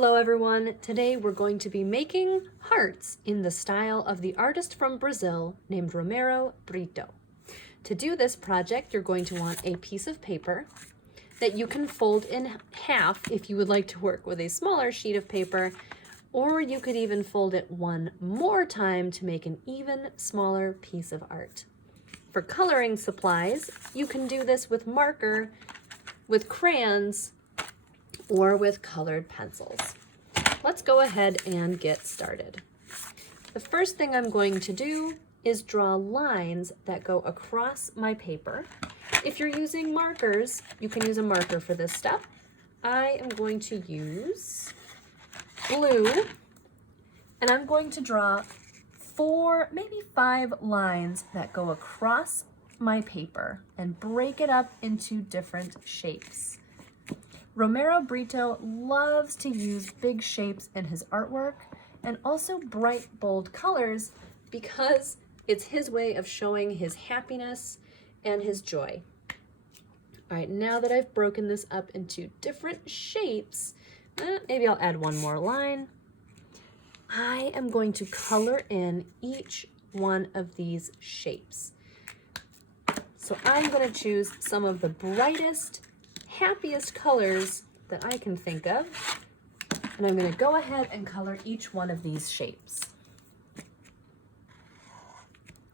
Hello everyone! Today we're going to be making hearts in the style of the artist from Brazil named Romero Britto. To do this project, you're going to want a piece of paper that you can fold in half if you would like to work with a smaller sheet of paper, or you could even fold it one more time to make an even smaller piece of art. For coloring supplies, you can do this with marker, with crayons, or with colored pencils. Let's go ahead and get started. The first thing I'm going to do is draw lines that go across my paper. If you're using markers, you can use a marker for this step. I am going to use blue, and I'm going to draw 4, maybe 5 lines that go across my paper and break it up into different shapes. Romero Britto loves to use big shapes in his artwork and also bright, bold colors because it's his way of showing his happiness and his joy. All right, now that I've broken this up into different shapes, maybe I'll add one more line. I am going to color in each one of these shapes. So I'm going to choose some of the brightest, happiest colors that I can think of, and I'm going to go ahead and color each one of these shapes.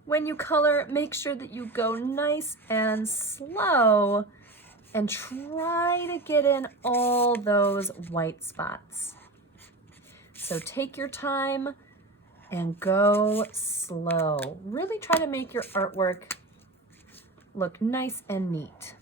When you color, make sure that you go nice and slow and try to get in all those white spots. So take your time and go slow. Really try to make your artwork look nice and neat.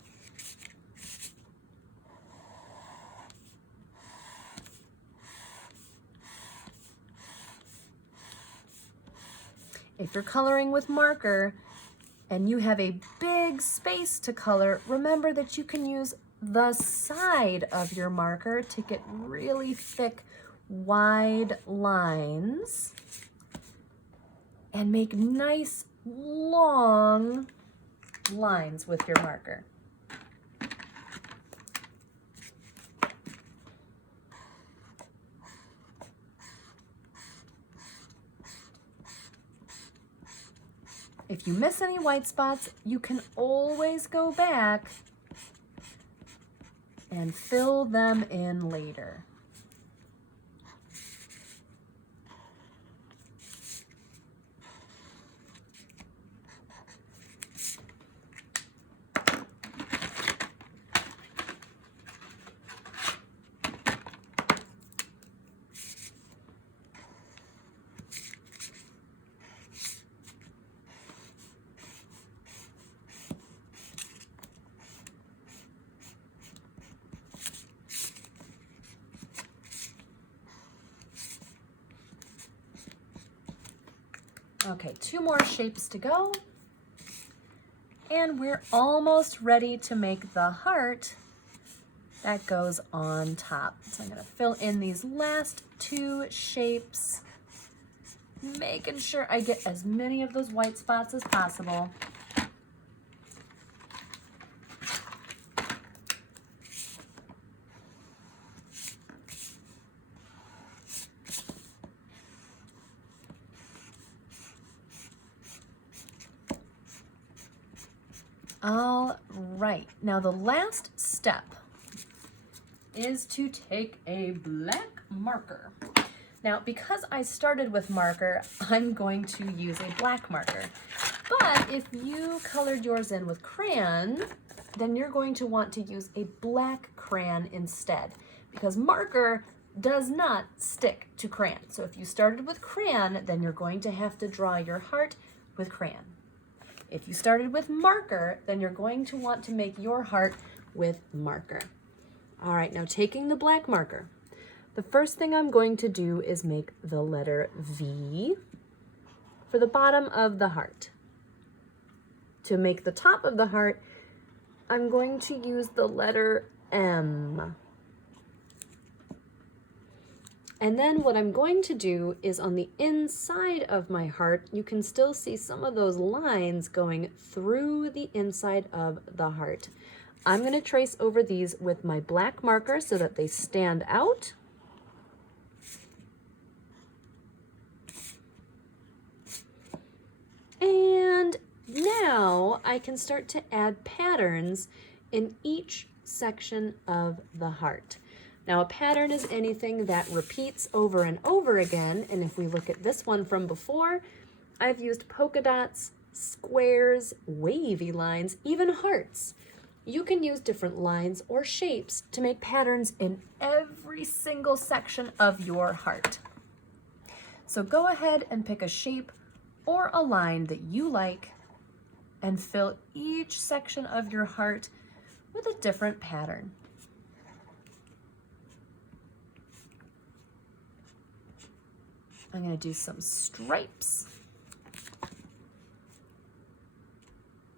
If you're coloring with marker and you have a big space to color, remember that you can use the side of your marker to get really thick, wide lines and make nice, long lines with your marker. If you miss any white spots, you can always go back and fill them in later. Okay, 2 more shapes to go, and we're almost ready to make the heart that goes on top. So I'm going to fill in these last 2 shapes, making sure I get as many of those white spots as possible. All right, now the last step is to take a black marker. Now, because I started with marker, I'm going to use a black marker. But if you colored yours in with crayon, then you're going to want to use a black crayon instead, because marker does not stick to crayon. So if you started with crayon, then you're going to have to draw your heart with crayon. If you started with marker, then you're going to want to make your heart with marker. All right, now taking the black marker, the first thing I'm going to do is make the letter V for the bottom of the heart. To make the top of the heart, I'm going to use the letter M. And then what I'm going to do is on the inside of my heart, you can still see some of those lines going through the inside of the heart. I'm going to trace over these with my black marker so that they stand out. And now I can start to add patterns in each section of the heart. Now a pattern is anything that repeats over and over again, and if we look at this one from before, I've used polka dots, squares, wavy lines, even hearts. You can use different lines or shapes to make patterns in every single section of your heart. So go ahead and pick a shape or a line that you like and fill each section of your heart with a different pattern. I'm going to do some stripes,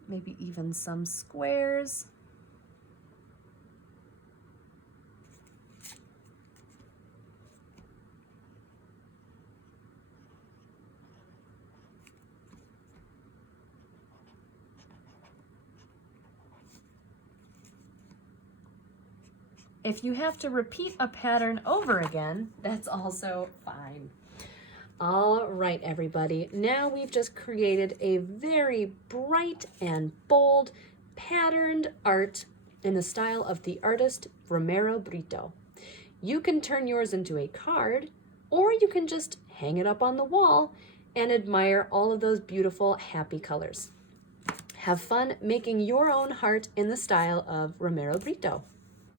maybe even some squares. If you have to repeat a pattern over again, that's also fine. All right, everybody. Now we've just created a very bright and bold patterned art in the style of the artist Romero Britto. You can turn yours into a card, or you can just hang it up on the wall and admire all of those beautiful, happy colors. Have fun making your own heart in the style of Romero Britto.